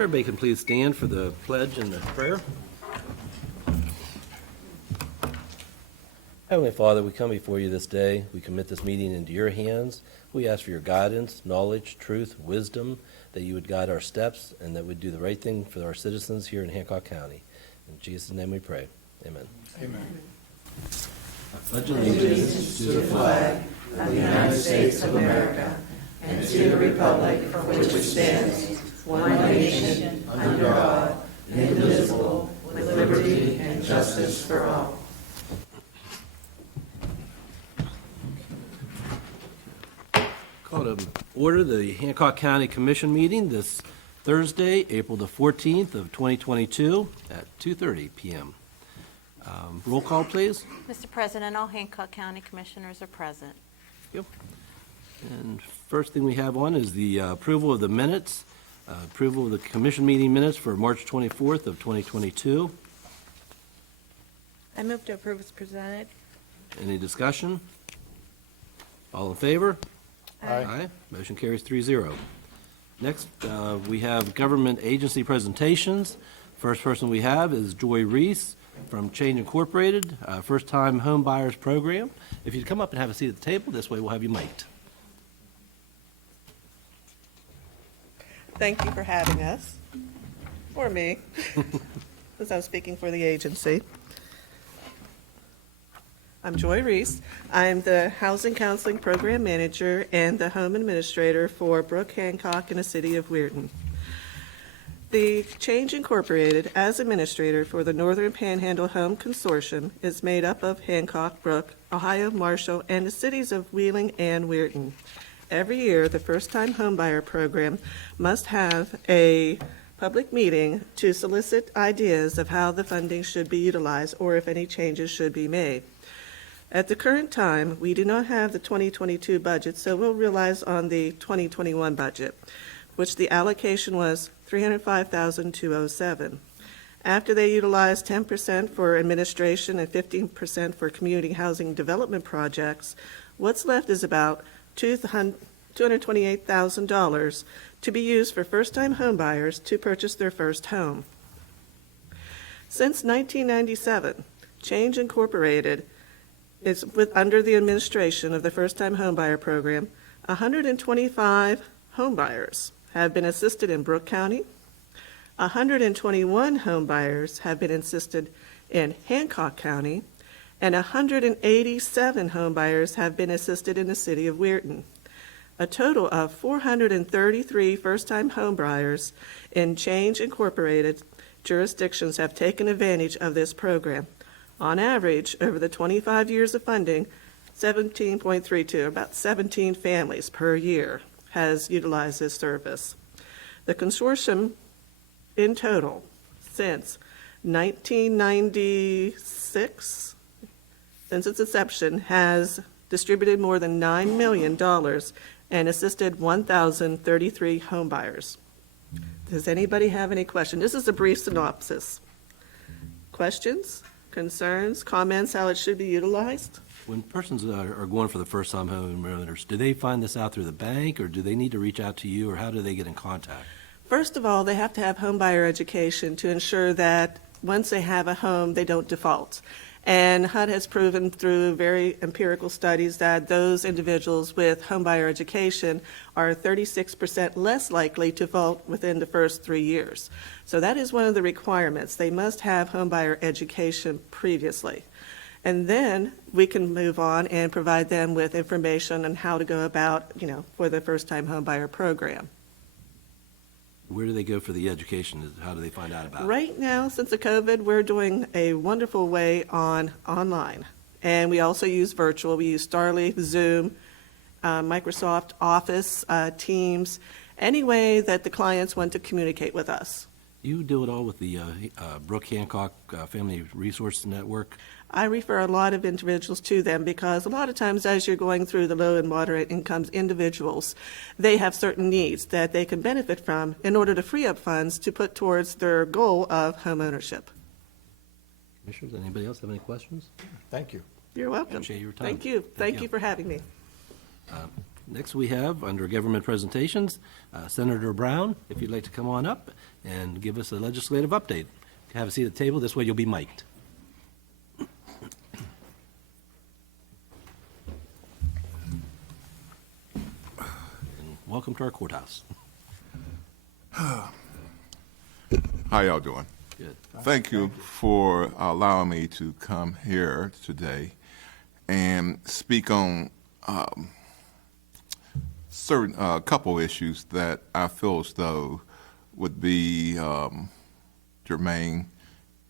everybody can please stand for the pledge and the prayer. Heavenly Father, we come before you this day. We commit this meeting into your hands. We ask for your guidance, knowledge, truth, wisdom, that you would guide our steps and that we'd do the right thing for our citizens here in Hancock County. In Jesus' name we pray. Amen. Amen. I pledge allegiance to the flag of the United States of America and to the republic for which it stands, one nation, under God, indivisible, with liberty and justice for all. Call to order the Hancock County Commission meeting this Thursday, April the 14th of 2022 at 2:30 p.m. Roll call, please. Mr. President, all Hancock County Commissioners are present. And first thing we have on is the approval of the minutes, approval of the commission meeting minutes for March 24th of 2022. I move to approve as presented. Any discussion? All in favor? Aye. Motion carries 3-0. Next, we have government agency presentations. First person we have is Joy Reese from Change Incorporated, First-Time Home Buyers Program. If you'd come up and have a seat at the table, this way we'll have you mic'd. Thank you for having us, or me, as I'm speaking for the agency. I'm Joy Reese. I'm the Housing Counseling Program Manager and the Home Administrator for Brooke Hancock in the City of Weirton. The Change Incorporated, as administrator for the Northern Panhandle Home Consortium, is made up of Hancock, Brooke, Ohio, Marshall, and the cities of Wheeling and Weirton. Every year, the First-Time Homebuyer Program must have a public meeting to solicit ideas of how the funding should be utilized or if any changes should be made. At the current time, we do not have the 2022 budget, so we'll realize on the 2021 budget, which the allocation was $305,207. After they utilized 10% for administration and 15% for community housing development projects, what's left is about $228,000 to be used for first-time homebuyers to purchase their first home. Since 1997, Change Incorporated is under the administration of the First-Time Homebuyer Program. 125 homebuyers have been assisted in Brooke County. 121 homebuyers have been assisted in Hancock County, and 187 homebuyers have been assisted in the City of Weirton. A total of 433 first-time homebuyers in Change Incorporated jurisdictions have taken advantage of this program. On average, over the 25 years of funding, 17.32, about 17 families per year, has utilized this service. The consortium in total, since 1996, since its inception, has distributed more than $9 million and assisted 1,033 homebuyers. Does anybody have any questions? This is a brief synopsis. Questions, concerns, comments, how it should be utilized? When persons are going for the first-time homeowners, do they find this out through the bank, or do they need to reach out to you, or how do they get in contact? First of all, they have to have homebuyer education to ensure that once they have a home, they don't default. And HUD has proven through very empirical studies that those individuals with homebuyer education are 36% less likely to default within the first 3 years. So that is one of the requirements. They must have homebuyer education previously. And then we can move on and provide them with information on how to go about, for the first-time homebuyer program. Where do they go for the education? How do they find out about it? Right now, since the COVID, we're doing a wonderful way online. And we also use virtual. We use Starleaf, Zoom, Microsoft Office, Teams, any way that the clients want to communicate with us. You do it all with the Brooke Hancock Family Resource Network? I refer a lot of individuals to them because a lot of times as you're going through the low and moderate incomes individuals, they have certain needs that they can benefit from in order to free up funds to put towards their goal of home ownership. Commissioners, anybody else have any questions? Thank you. You're welcome. Appreciate your time. Thank you. Thank you for having me. Next we have, under government presentations, Senator Brown, if you'd like to come on up and give us a legislative update. Have a seat at the table. This way you'll be mic'd. And welcome to our courthouse. How y'all doing? Good. Thank you for allowing me to come here today and speak on certain couple issues that I feel as though would be germane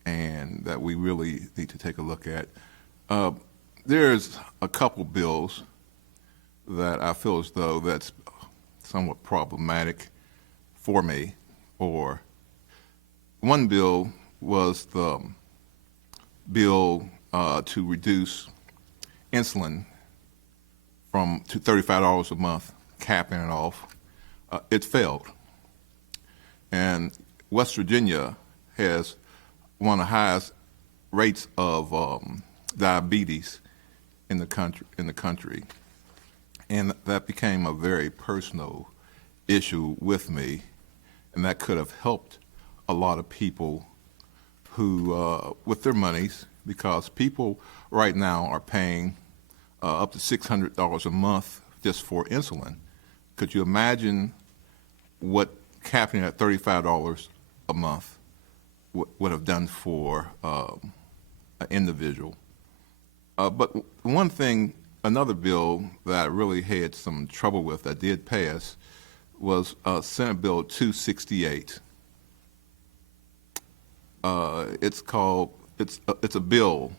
and that we really need to take a look at. There's a couple bills that I feel as though that's somewhat problematic for me. Or one bill was the bill to reduce insulin to $35 a month, capping it off. It failed. And West Virginia has one of the highest rates of diabetes in the country. And that became a very personal issue with me, and that could have helped a lot of people who, with their monies, because people right now are paying up to $600 a month just for insulin. Could you imagine what capping at $35 a month would have done for an individual? But one thing, another bill that I really had some trouble with that did pass was Senate Bill 268. It's a bill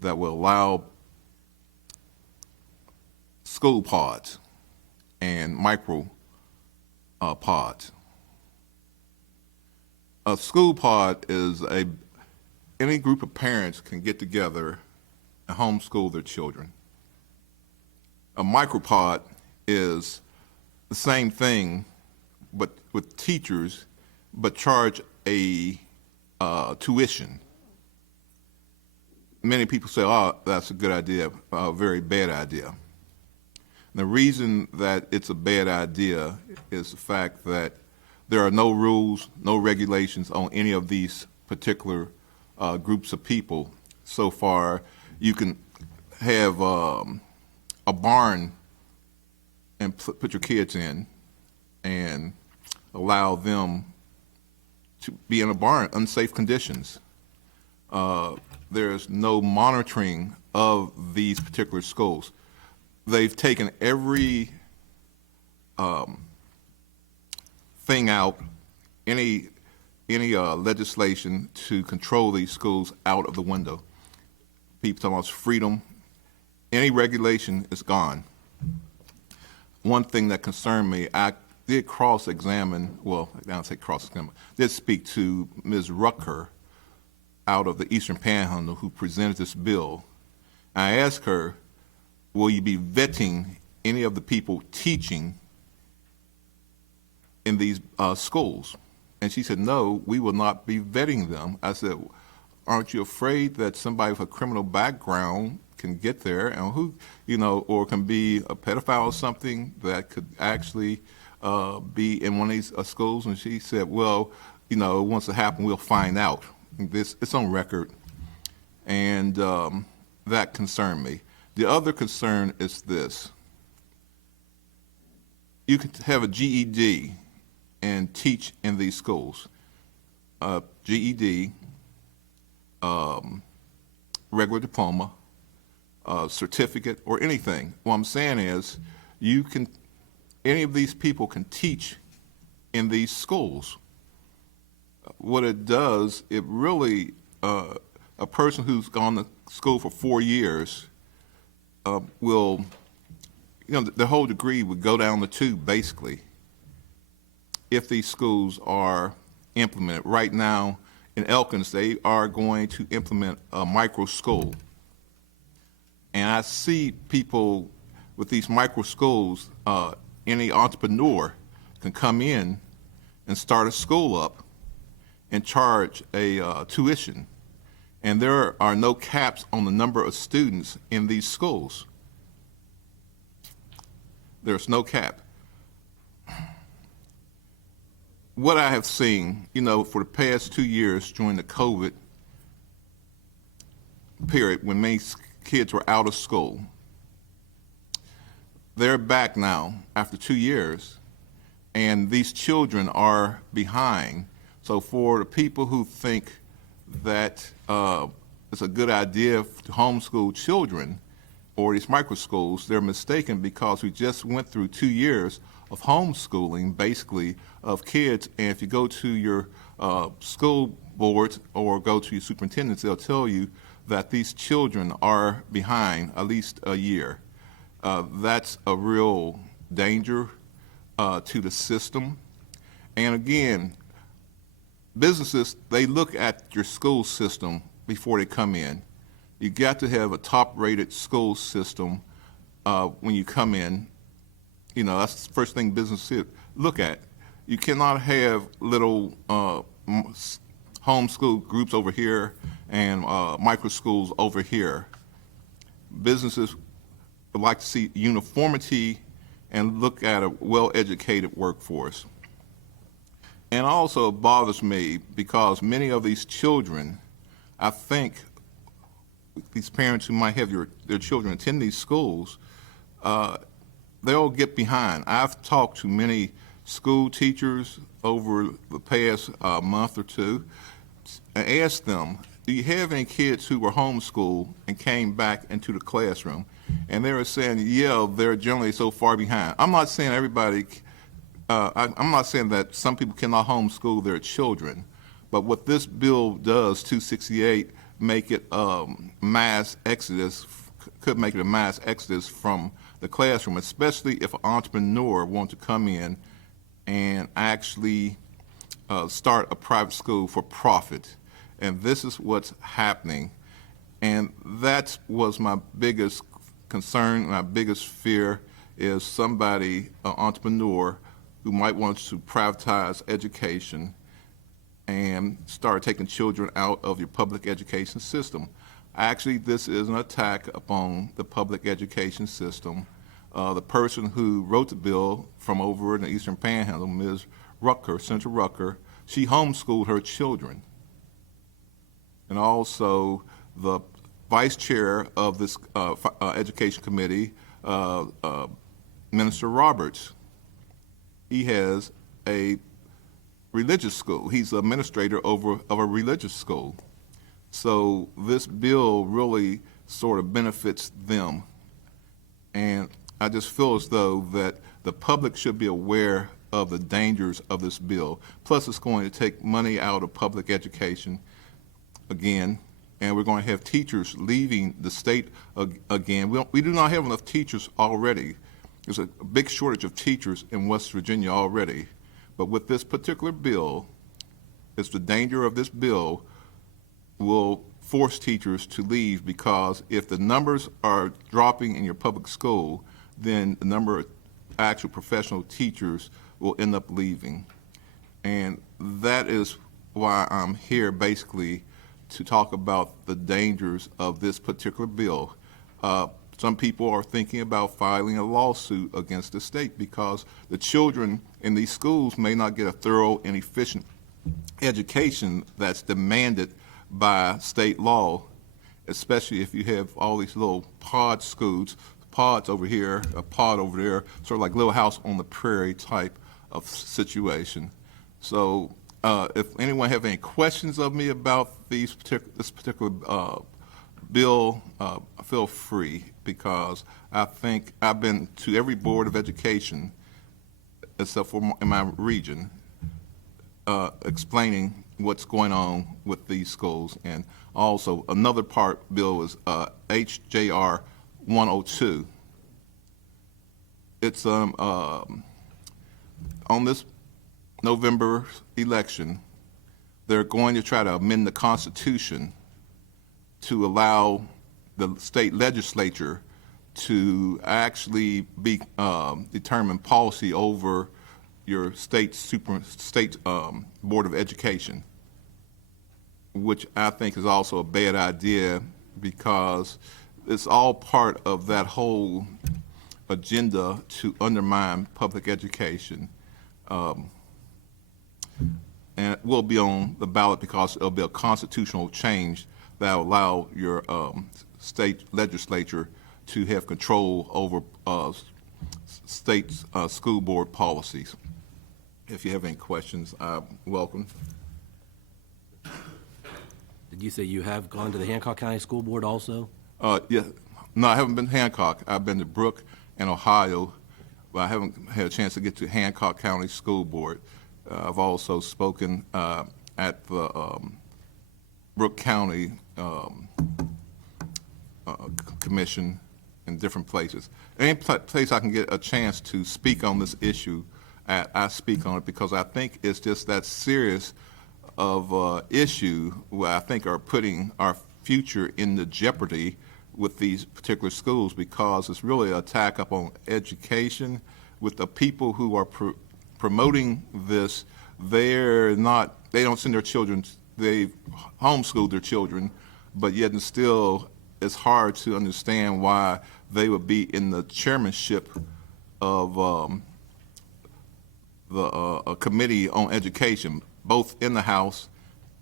that will allow school pods and micro pods. A school pod is any group of parents can get together and homeschool their children. A micropod is the same thing, but with teachers, but charge a tuition. Many people say, oh, that's a good idea, a very bad idea. And the reason that it's a bad idea is the fact that there are no rules, no regulations on any of these particular groups of people. So far, you can have a barn and put your kids in and allow them to be in a barn, unsafe conditions. There's no monitoring of these particular schools. They've taken every thing out, any legislation to control these schools out of the window. People talking about freedom. Any regulation is gone. One thing that concerned me, I did cross-examine, well, I don't say cross-examine, did speak to Ms. Rucker out of the Eastern Panhandle who presented this bill. I asked her, will you be vetting any of the people teaching in these schools? And she said, no, we will not be vetting them. I said, aren't you afraid that somebody with a criminal background can get there and who, or can be a pedophile or something that could actually be in one of these schools? And she said, well, once it happens, we'll find out. It's on record. And that concerned me. The other concern is this. You could have a GED and teach in these schools. GED, regular diploma, certificate, or anything. What I'm saying is, any of these people can teach in these schools. What it does, it really, a person who's gone to school for 4 years will, the whole degree would go down the tube, basically, if these schools are implemented. Right now, in Elkins, they are going to implement a micro school. And I see people with these micro schools, any entrepreneur can come in and start a school up and charge a tuition. And there are no caps on the number of students in these schools. There's no cap. what I have seen, for the past 2 years during the COVID period, when many kids were out of school, they're back now after 2 years, and these children are behind. So for the people who think that it's a good idea to homeschool children or these micro schools, they're mistaken, because we just went through 2 years of homeschooling, basically, of kids. And if you go to your school boards or go to your superintendents, they'll tell you that these children are behind at least a year. That's a real danger to the system. And again, businesses, they look at your school system before they come in. You got to have a top-rated school system when you come in. That's the first thing businesses look at. You cannot have little homeschool groups over here and micro schools over here. Businesses would like to see uniformity and look at a well-educated workforce. And also it bothers me because many of these children, I think these parents who might have their children attend these schools, they'll get behind. I've talked to many school teachers over the past month or two and asked them, do you have any kids who were homeschooled and came back into the classroom? And they were saying, yeah, they're generally so far behind. I'm not saying everybody, I'm not saying that some people cannot homeschool their children, but what this bill does, 268, make it mass exodus, could make it a mass exodus from the classroom, especially if an entrepreneur wants to come in and actually start a private school for profit. And this is what's happening. And that was my biggest concern, my biggest fear, is somebody, an entrepreneur, who might want to privatize education and start taking children out of your public education system. Actually, this is an attack upon the public education system. The person who wrote the bill from over in the Eastern Panhandle, Ms. Rucker, Senator Rucker, she homeschooled her children. And also the vice chair of this education committee, Minister Roberts, he has a religious school. He's an administrator of a religious school. So this bill really sort of benefits them. And I just feel as though that the public should be aware of the dangers of this bill. Plus, it's going to take money out of public education again, and we're going to have teachers leaving the state again. We do not have enough teachers already. There's a big shortage of teachers in West Virginia already. But with this particular bill, it's the danger of this bill will force teachers to leave, because if the numbers are dropping in your public school, then the number of actual professional teachers will end up leaving. And that is why I'm here, basically, to talk about the dangers of this particular bill. Some people are thinking about filing a lawsuit against the state because the children in these schools may not get a thorough and efficient education that's demanded by state law, especially if you have all these little pod schools, pods over here, a pod over there, sort of like Little House on the Prairie type of situation. So if anyone have any questions of me about this particular bill, feel free, because I think I've been to every board of education except for in my region, explaining what's going on with these schools. And also another bill is HJR 102. It's on this November election, they're going to try to amend the Constitution to allow the state legislature to actually determine policy over your state Board of Education, which I think is also a bad idea, because it's all part of that whole agenda to undermine public education. will be on the ballot because it'll be a constitutional change that will allow your state legislature to have control over state school board policies. If you have any questions, welcome. Did you say you have gone to the Hancock County School Board also? Yeah, no, I haven't been to Hancock. I've been to Brooke and Ohio, but I haven't had a chance to get to Hancock County School Board. I've also spoken at the Brooke County Commission in different places. Any place I can get a chance to speak on this issue, I speak on it because I think it's just that serious of issue where I think are putting our future into jeopardy with these particular schools, because it's really an attack upon education. With the people who are promoting this, they don't send their children, they homeschool their children, but yet and still it's hard to understand why they would be in the chairmanship of a committee on education, both in the House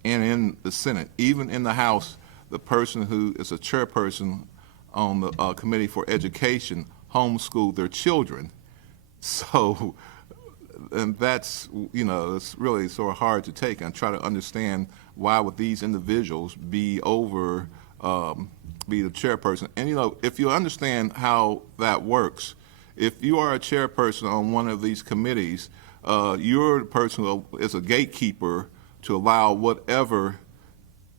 and in the Senate. Even in the House, the person who is a chairperson on the Committee for Education homeschool their children. So, and that's, it's really sort of hard to take and try to understand why would these individuals be be the chairperson. And, if you understand how that works, if you are a chairperson on one of these committees, you're the person who is a gatekeeper to allow whatever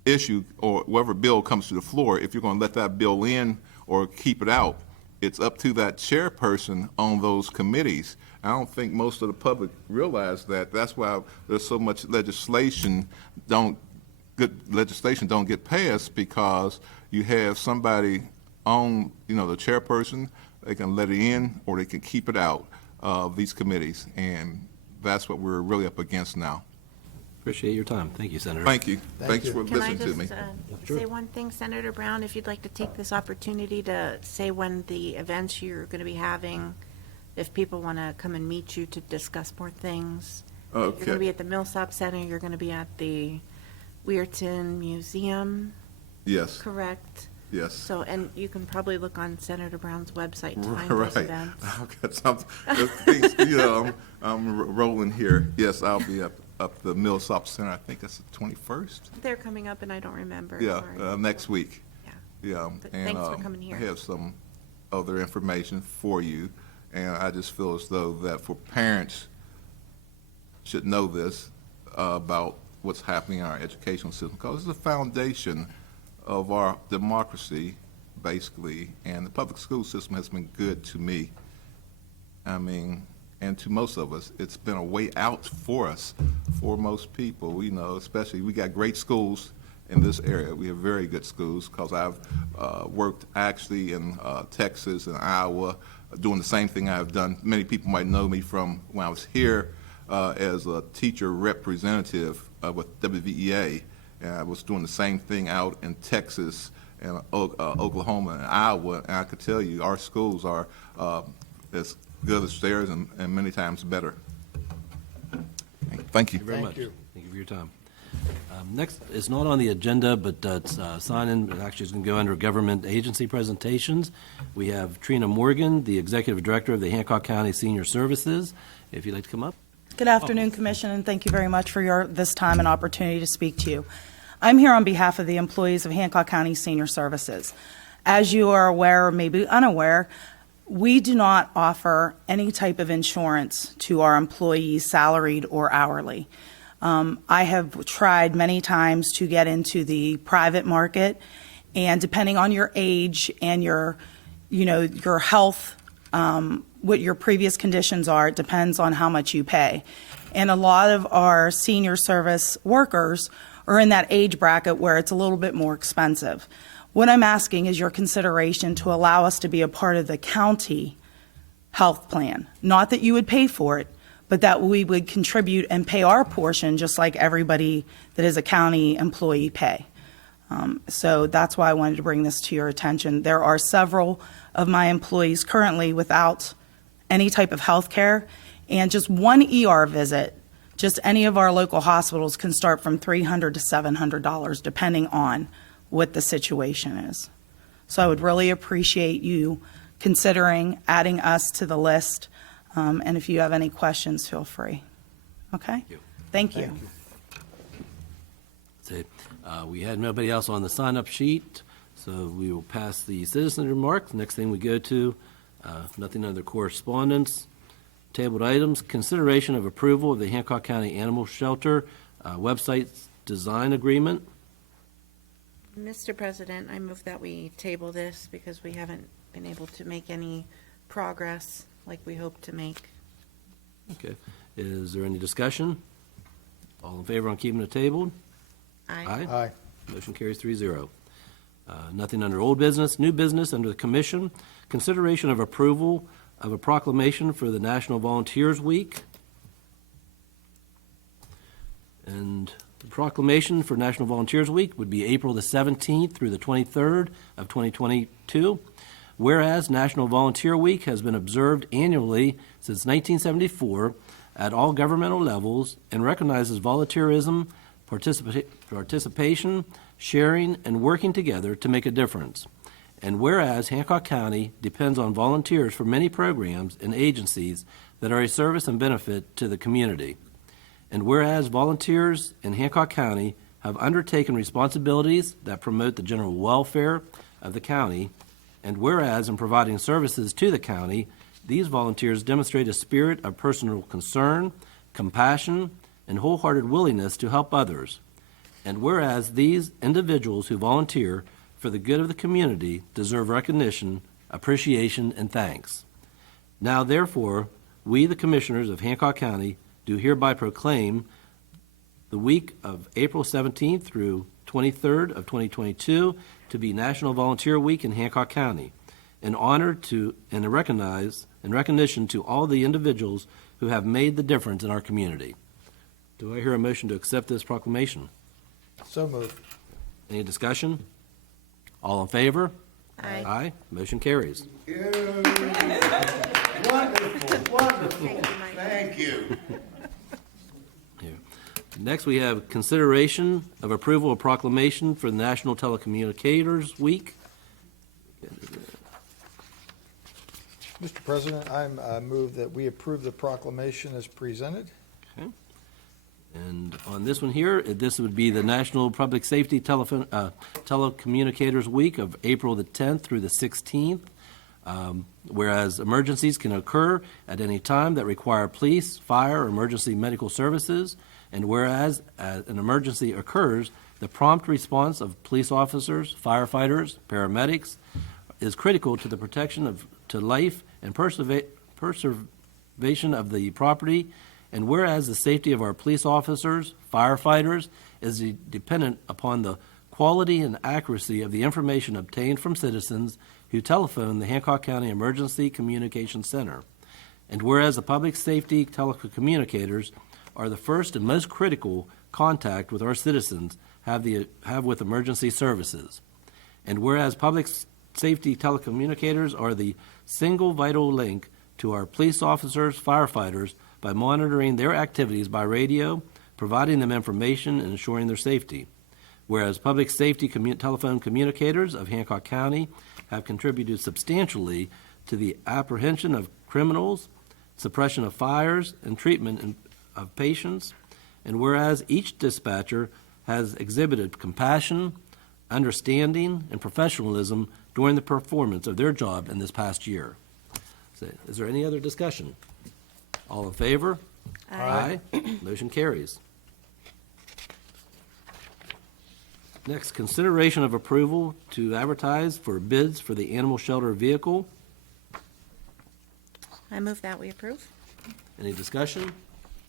issue or whatever bill comes to the floor. If you're going to let that bill in or keep it out, it's up to that chairperson on those committees. I don't think most of the public realize that. That's why there's so much good legislation don't get passed, because you have somebody on, the chairperson. They can let it in or they can keep it out of these committees, and that's what we're really up against now. Appreciate your time. Thank you, Senator. Thank you. Thank Thanks you. for Can I listening to me. just say one thing, Senator Brown? If you'd like to take this opportunity to say when the events you're going to be having, if people want to come and meet you to discuss more things. You're going to Okay. be at the Millsop Center, you're going to be at the Weirton Museum, Yes, correct? yes. So, and you can probably look on Senator Brown's website to find Right. those events. I've got some things, I'm rolling here. Yes, I'll be up the Millsop Center. I think that's the 21st. They're coming up and I don't remember, Yeah, sorry. next week. Yeah. Yeah. But and, thanks for coming here. I have some other information for you, and I just feel as though that for parents should know this about what's happening in our educational system, because it's the foundation of our democracy, basically, and the public school system has been good to me. And to most of us, it's been a way out for us, for most people. Especially, we got great schools in this area. We have very good schools, because I've worked actually in Texas and Iowa, doing the same thing I've done. Many people might know me from when I was here as a teacher representative with WVEA, and I was doing the same thing out in Texas and Oklahoma and Iowa, and I could tell you our schools are as good as theirs and many times better. Thank you. Thank you very Thank much. you. Thank you for your time. Next, it's not on the agenda, but it's sign-in. It actually is going to go under government agency presentations. We have Trina Morgan, the Executive Director of the Hancock County Senior Services. If you'd like to come up. Good afternoon, Commission, and thank you very much for this time and opportunity to speak to you. I'm here on behalf of the employees of Hancock County Senior Services. As you are aware or maybe unaware, we do not offer any type of insurance to our employees, salaried or hourly. I have tried many times to get into the private market, and depending on your age and your health, what your previous conditions are, it depends on how much you pay. And a lot of our senior service workers are in that age bracket where it's a little bit more expensive. What I'm asking is your consideration to allow us to be a part of the county health plan. Not that you would pay for it, but that we would contribute and pay our portion just like everybody that is a county employee pay. So that's why I wanted to bring this to your attention. There are several of my employees currently without any type of health care, and just one ER visit Just any of our local hospitals can start from $300 to $700, depending on what the situation is. So I would really appreciate you considering adding us to the list. And if you have any questions, feel free. Okay? Thank you. So, we had nobody else on the sign-up sheet, so we will pass the citizen remarks. Next thing we go to, nothing under correspondence. Tabled items, consideration of approval of the Hancock County Animal Shelter website design agreement. Mr. President, I move that we table this because we haven't been able to make any progress like we hope to make. Okay. Is there any discussion? All in favor on keeping it tabled? Aye. Motion carries 3-0. Nothing under old business. New business under the commission. Consideration of approval of a proclamation for the National Volunteers Week. And the proclamation for National Volunteers Week would be April the 17th through the 23rd of 2022. Whereas National Volunteer Week has been observed annually since 1974 at all governmental levels and recognizes volunteerism, participation, sharing, and working together to make a difference. And whereas Hancock County depends on volunteers for many programs and agencies that are a service and benefit to the community. And whereas volunteers in Hancock County have undertaken responsibilities that promote the general welfare of the county, and whereas in providing services to the county, these volunteers demonstrate a spirit of personal concern, compassion, and wholehearted willingness to help others. And whereas these individuals who volunteer for the good of the community deserve recognition, appreciation, and thanks. Now, therefore, we, the Commissioners of Hancock County, do hereby proclaim the week of April 17th through 23rd of 2022 to be National Volunteer Week in Hancock County, in honor to and in recognition to all the individuals who have made the difference in our community. Do I hear a motion to accept this proclamation? So moved. Any discussion? All in favor? Aye. Aye. Motion carries. Wonderful, wonderful. Thank you, Mike. Thank you. Here. Next, we have consideration of approval of proclamation for the National Telecommunicators Week. Mr. President, I move that we approve the proclamation as presented. And on this one here, this would be the National Public Safety Telecommunicators Week of April the 10th through the 16th. Whereas emergencies can occur at any time that require police, fire, or emergency medical services, and whereas an emergency occurs, the prompt response of police officers, firefighters, paramedics is critical to the protection to life and preservation of the property. And whereas the safety of our police officers, firefighters, is dependent upon the quality and accuracy of the information obtained from citizens who telephone the Hancock County Emergency Communication Center. And whereas the public safety telecommunicators are the first and most critical contact with our citizens have with emergency services. And whereas public safety telecommunicators are the single vital link to our police officers, firefighters, by monitoring their activities by radio, providing them information, and ensuring their safety. Whereas public safety telephone communicators of Hancock County have contributed substantially to the apprehension of criminals, suppression of fires, and treatment of patients. And whereas each dispatcher has exhibited compassion, understanding, and professionalism during the performance of their job in this past year. So, is there any other discussion? All in favor? Aye. Motion carries. Next, consideration of approval to advertise for bids for the animal shelter vehicle. I move that we approve. Any discussion?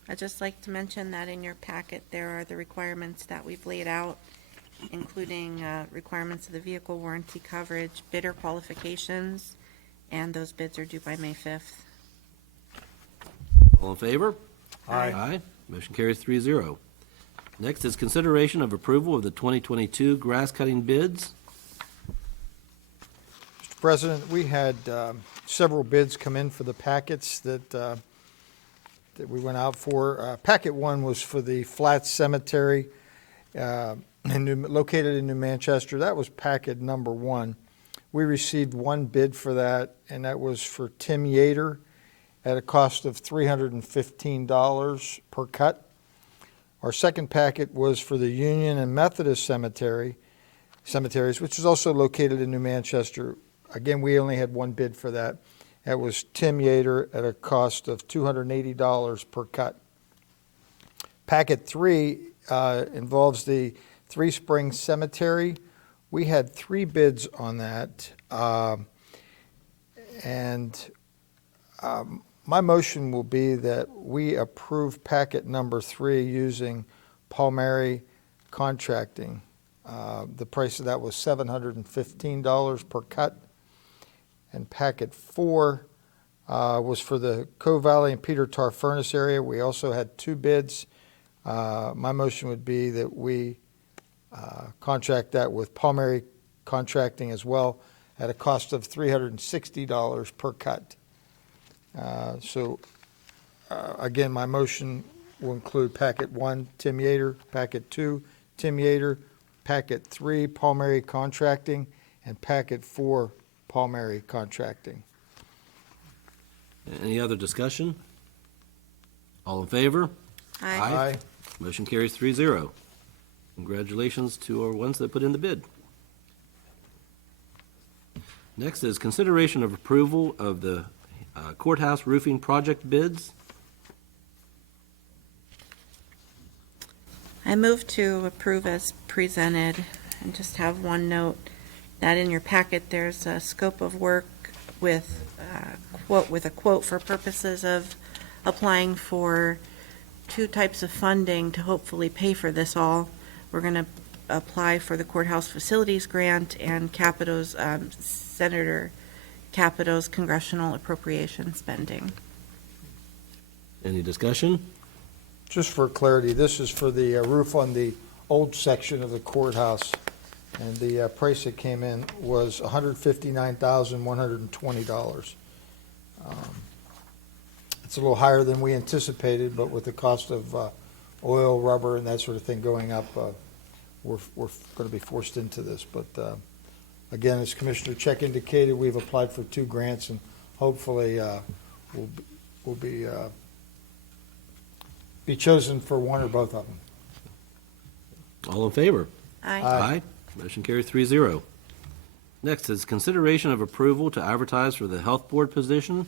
I'd just like to mention that in your packet, there are the requirements that we've laid out, including requirements of the vehicle warranty coverage, bidder qualifications, and those bids are due by May 5th. All in favor? Aye. Aye. Motion carries 3-0. Next is consideration of approval of the 2022 grass cutting bids. Mr. President, we had several bids come in for the packets that that we went out for. Packet one was for the Flats Cemetery located in New Manchester. That was packet number one. We received one bid for that, and that was for Tim Yater at a cost of $315 per cut. Our second packet was for the Union and Methodist cemeteries, which is also located in New Manchester. Again, we only had one bid for that. That was Tim Yater at a cost of $280 per cut. Packet 3 involves the Three Springs Cemetery. We had 3 bids on that. My motion will be that we approve packet number 3 using Palmieri Contracting. The price of that was $715 per cut. And packet 4 was for the Cove Valley and Peter Tar Furnace area. We also had 2 bids. My motion would be that we contract that with Palmieri Contracting as well at a cost of $360 per cut. Again, my motion will include packet 1, Tim Yater, packet 2, Tim Yater, packet 3, Palmieri Contracting, and packet 4, Palmieri Contracting. Any other discussion? All in favor? Aye. Motion carries 3-0. Congratulations to our ones that put in the bid. Next is consideration of approval of the courthouse roofing project bids. I move to approve as presented, and just have one note that in your packet, there's a scope of work with a quote for purposes of applying for 2 types of funding to hopefully pay for this all. We're going to apply for the courthouse facilities grant and Capito's, Senator Capito's congressional appropriation spending. Any discussion? Just for clarity, this is for the roof on the old section of the courthouse, and the price that came in was $159,120. It's a little higher than we anticipated, but with the cost of oil, rubber, and that sort of thing going up, we're going to be forced into this. But again, as Commissioner Check indicated, we've applied for 2 grants, and hopefully we'll be chosen for one or both of them. All in favor? Aye. Motion carries 3-0. Next is consideration of approval to advertise for the Health Board position.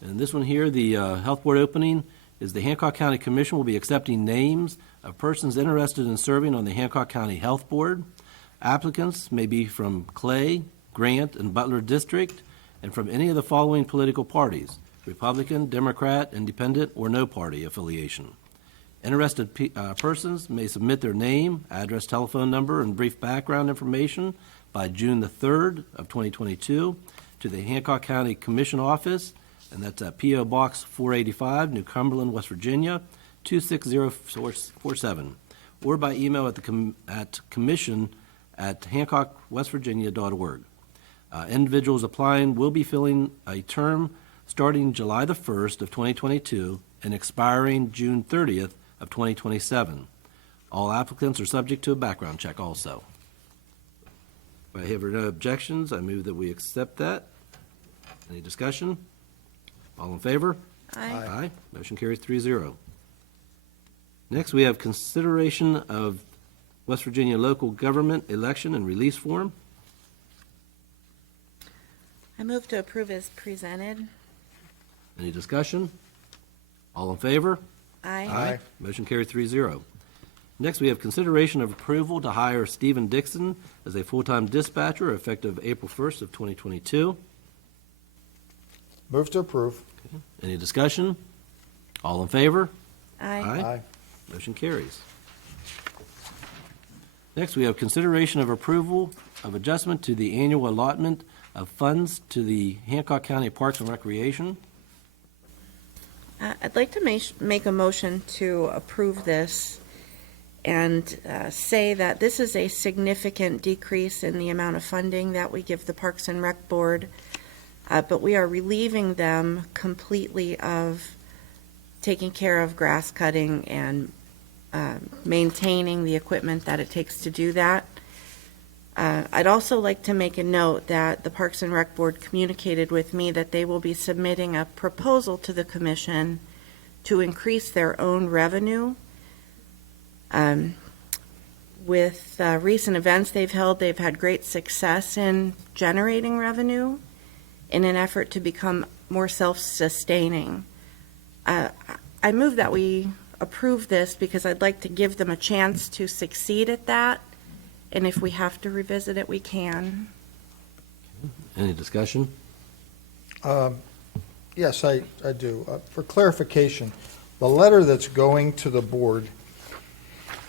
And this one here, the Health Board opening, is the Hancock County Commission will be accepting names of persons interested in serving on the Hancock County Health Board. Applicants may be from Clay, Grant, and Butler District, and from any of the following political parties: Republican, Democrat, Independent, or no party affiliation. Interested persons may submit their name, address, telephone number, and brief background information by June the 3rd of 2022 to the Hancock County Commission Office, and that's at P.O. Box 485, New Cumberland, West Virginia, 26047, or by email at commission@hancockwestvirginia.org. Individuals applying will be filling a term starting July the 1st of 2022 and expiring June 30th of 2027. All applicants are subject to a background check also. If I have no objections, I move that we accept that. Any discussion? All in favor? Aye. Motion carries 3-0. Next, we have consideration of West Virginia local government election and release form. I move to approve as presented. Any discussion? All in favor? Aye. Motion carries 3-0. Next, we have consideration of approval to hire Stephen Dixon as a full-time dispatcher effective April 1st of 2022. Move to approve. Any discussion? All in favor? Aye. Motion carries. Next, we have consideration of approval of adjustment to the annual allotment of funds to the Hancock County Parks and Recreation. I'd like to make a motion to approve this and say that this is a significant decrease in the amount of funding that we give the Parks and Rec Board. but we are relieving them completely of taking care of grass cutting and maintaining the equipment that it takes to do that. I'd also like to make a note that the Parks and Rec Board communicated with me that they will be submitting a proposal to the commission to increase their own revenue. With recent events they've held, they've had great success in generating revenue in an effort to become more self-sustaining. I move that we approve this because I'd like to give them a chance to succeed at that, and if we have to revisit it, we can. Any discussion? Yes, I do. For clarification, the letter that's going to the board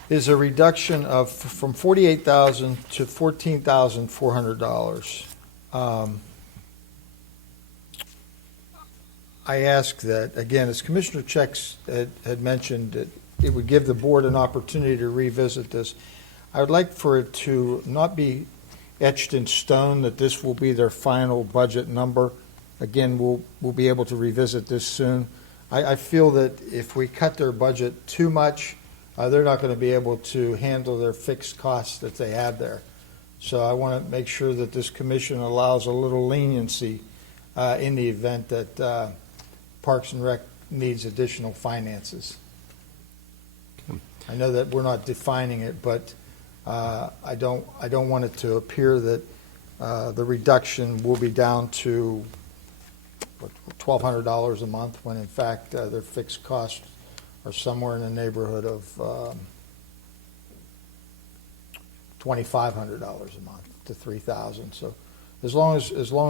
is a reduction of, from $48,000 to $14,400. I ask that, again, as Commissioner Checks had mentioned, that it would give the board an opportunity to revisit this. I would like for it to not be etched in stone that this will be their final budget number. Again, we'll be able to revisit this soon. I feel that if we cut their budget too much, they're not going to be able to handle their fixed costs that they have there. So I want to make sure that this commission allows a little leniency in the event that Parks and Rec needs additional finances. I know that we're not defining it, but I don't want it to appear that the reduction will be down to $1,200 a month, when in fact their fixed costs are somewhere in the neighborhood of $2,500 a month to $3,000. So as long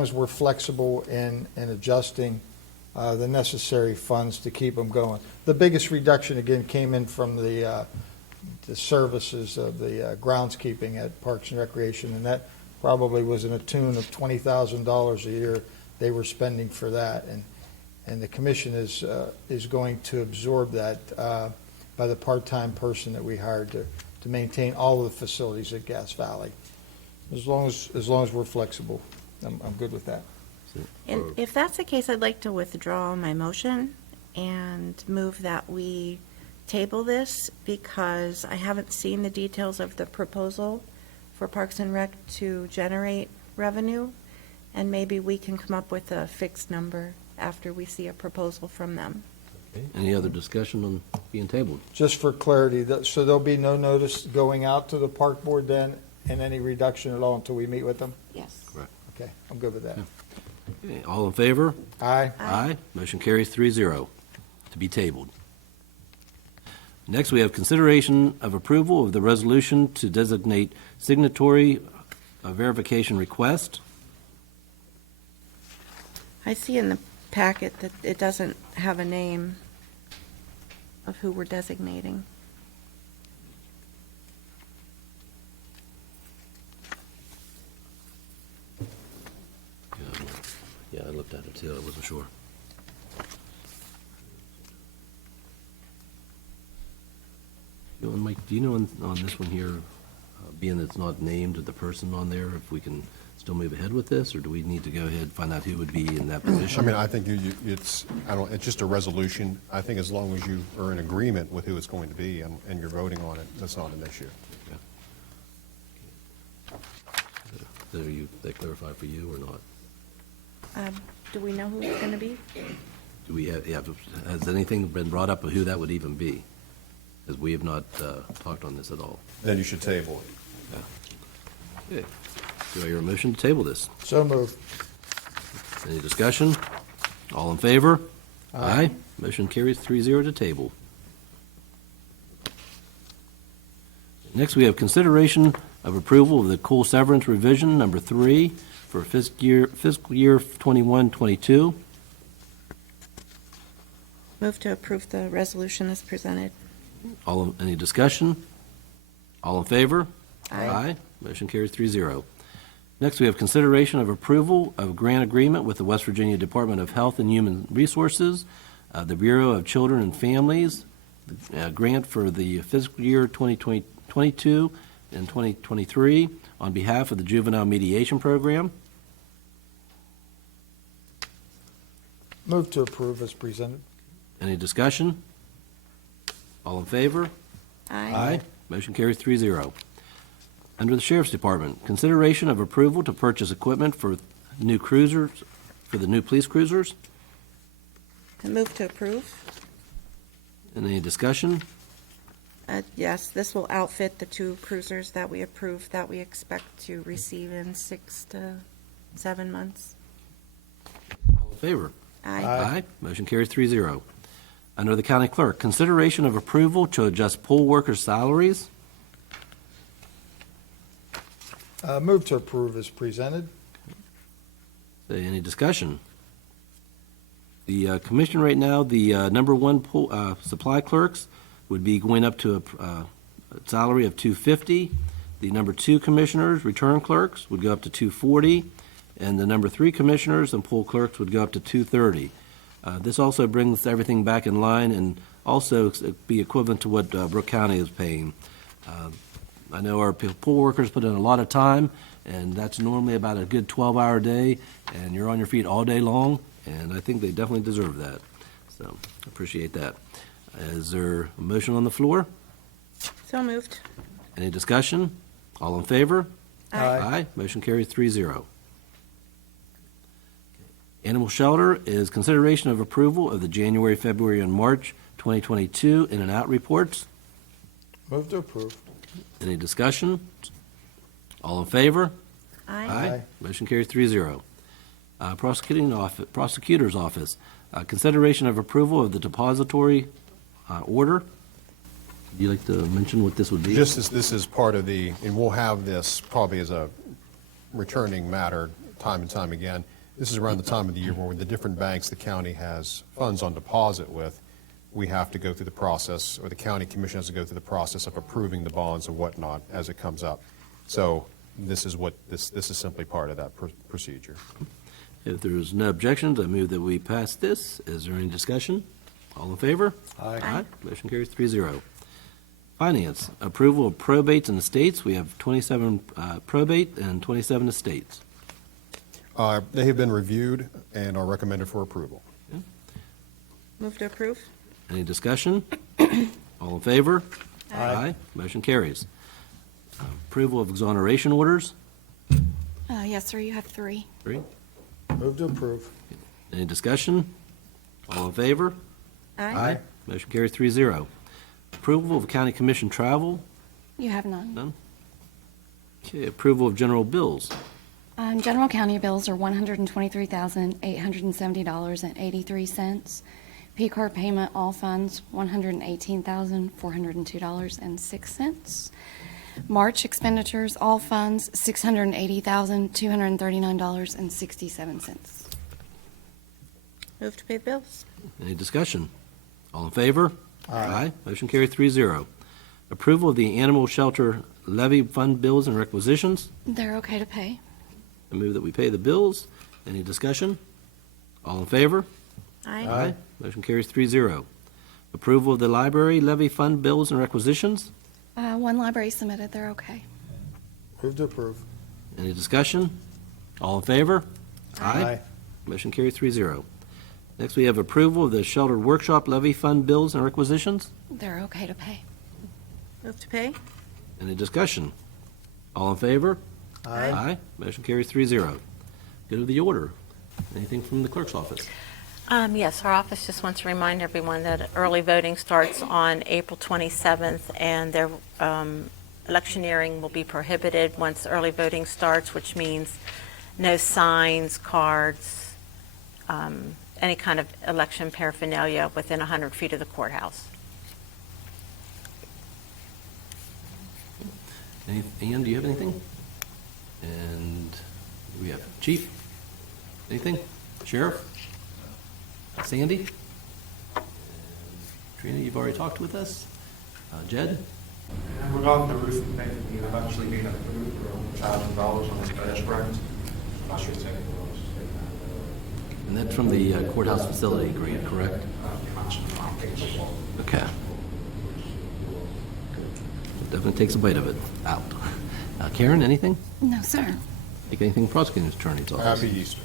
as we're flexible in adjusting the necessary funds to keep them going. The biggest reduction again came in from the services of the groundskeeping at Parks and Recreation, and that probably was in a tune of $20,000 a year they were spending for that, and the commission is going to absorb that by the part-time person that we hired to maintain all of the facilities at Gas Valley. As long as we're flexible, I'm good with that. And if that's the case, I'd like to withdraw my motion and move that we table this because I haven't seen the details of the proposal for Parks and Rec to generate revenue, and maybe we can come up with a fixed number after we see a proposal from them. Okay. Any other discussion on being tabled? Just for clarity, so there'll be no notice going out to the park board then, and any reduction at all until we meet with them? Yes. Correct. Okay, I'm good with that. Okay, all in favor? Aye. Aye. Motion carries 3-0 to be tabled. Next, we have consideration of approval of the resolution to designate signatory verification request. I see in the packet that it doesn't have a name of who we're designating. Yeah, I looked at it too, I wasn't sure. You know, Mike, do you know on this one here, being that it's not named the person on there, if we can still move ahead with this, or do we need to go ahead and find out who would be in that position? I mean, I think it's just a resolution. I think as long as you are in agreement with who it's going to be and you're voting on it, that's not an issue. They clarify for you or not? Do we know who it's going to be? Do we have, has anything been brought up of who that would even be? Because we have not talked on this at all. Then you should table it. Okay. Do I hear a motion to table this? So moved. Any discussion? All in favor? Aye. Motion carries 3-0 to table. Next, we have consideration of approval of the coal severance revision number 3 for fiscal year 21-22. Move to approve the resolution as presented. Any discussion? All in favor? Aye. Motion carries 3-0. Next, we have consideration of approval of grant agreement with the West Virginia Department of Health and Human Resources, the Bureau of Children and Families, grant for the fiscal year 2022 and 2023 on behalf of the Juvenile Mediation Program. Move to approve as presented. Any discussion? All in favor? Aye. Motion carries 3-0. Under the Sheriff's Department, consideration of approval to purchase equipment for new cruisers, for the new police cruisers. I move to approve. And any discussion? Yes, this will outfit the 2 cruisers that we approved that we expect to receive in 6 to 7 months. All in favor? Aye. Motion carries 3-0. Under the County Clerk, consideration of approval to adjust poll workers' salaries. Move to approve as presented. Any discussion? The commission right now, the number 1 supply clerks would be going up to a salary of $250. The number 2 commissioners, return clerks, would go up to $240, and the number 3 commissioners and poll clerks would go up to $230. This also brings everything back in line and also be equivalent to what Brooke County is paying. I know our poll workers put in a lot of time, and that's normally about a good 12-hour day, and you're on your feet all day long, and I think they definitely deserve that. So, appreciate that. Is there a motion on the floor? So moved. Any discussion? All in favor? Aye. Motion carries 3-0. Animal Shelter is consideration of approval of the January, February, and March 2022 in and out reports. Move to approve. Any discussion? All in favor? Aye. Motion carries 3-0. Prosecutor's Office, consideration of approval of the depository order. Would you like to mention what this would be? Just as this is part of the, and we'll have this probably as a returning matter time and time again, this is around the time of the year where the different banks the county has funds on deposit with, we have to go through the process, or the county commission has to go through the process of approving the bonds and whatnot as it comes up. So this is what, this is simply part of that procedure. If there's no objections, I move that we pass this. Is there any discussion? All in favor? Aye. Motion carries 3-0. Finance, approval of probates and estates. We have 27 probate and 27 estates. They have been reviewed and are recommended for approval. Move to approve. Any discussion? All in favor? Aye. Motion carries. Approval of exoneration orders. Yes, sir, you have 3. 3. Move to approve. Any discussion? All in favor? Motion carries 3-0. Approval of county commission travel. You have none. None. Okay, approval of general bills. General county bills are $123,870.83. P-card payment, all funds, $118,402.06. March expenditures, all funds, $680,239.67. Move to pay the bills. Any discussion? All in favor? Aye. Motion carries 3-0. Approval of the animal shelter levy fund bills and requisitions. They're okay to pay. I move that we pay the bills. Any discussion? All in favor? Aye. Motion carries 3-0. Approval of the library levy fund bills and requisitions. One library submitted, they're okay. Move to approve. Any discussion? All in favor? Aye. Motion carries 3-0. Next, we have approval of the shelter workshop levy fund bills and requisitions. They're okay to pay. Move to pay. Any discussion? All in favor? Aye. Motion carries 3-0. Go to the order. Anything from the clerk's office? Yes, our office just wants to remind everyone that early voting starts on April 27th, and their electioneering will be prohibited once early voting starts, which means no signs, cards, any kind of election paraphernalia within 100 feet of the courthouse. Ian, do you have anything? And we have Chief. Anything? Sheriff? Sandy? And Trina, you've already talked with us. Jed? Regarding the roof thing, I've actually been approved for $1,000 on this first round. I should say it was. And that's from the courthouse facility grant, correct? Okay. Definitely takes a bite of it out. Karen, anything? No, sir. Think anything prosecuting attorney's office? Happy Easter.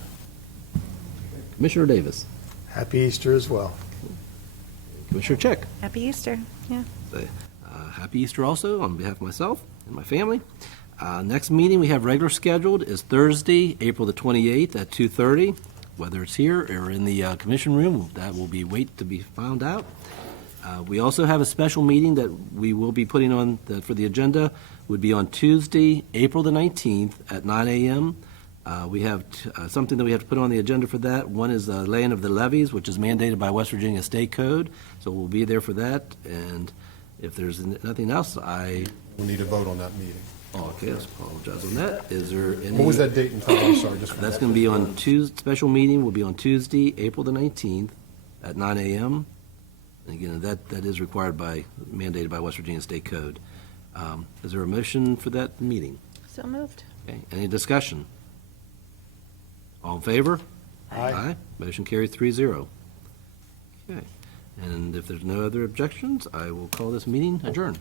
Commissioner Davis? Happy Easter as well. Commissioner Chick. Happy Easter, yeah. Happy Easter also on behalf of myself and my family. Next meeting we have regular scheduled is Thursday, April the 28th at 2:30. Whether it's here or in the commission room, that will be wait to be found out. We also have a special meeting that we will be putting on for the agenda, would be on Tuesday, April the 19th at 9 a.m. We have something that we have to put on the agenda for that. One is the laying of the levies, which is mandated by West Virginia State Code, so we'll be there for that. And if there's nothing else, We'll need a vote on that meeting. okay, I apologize on that. Is there any? What was that date and time? I'm sorry, just. That's going to be on Tuesday, special meeting will be on Tuesday, April the 19th at 9 a.m. And again, that is required mandated by West Virginia State Code. Is there a motion for that meeting? So moved. Okay, any discussion? All in favor? Aye. Motion carries 3-0. Okay, and if there's no other objections, I will call this meeting adjourned.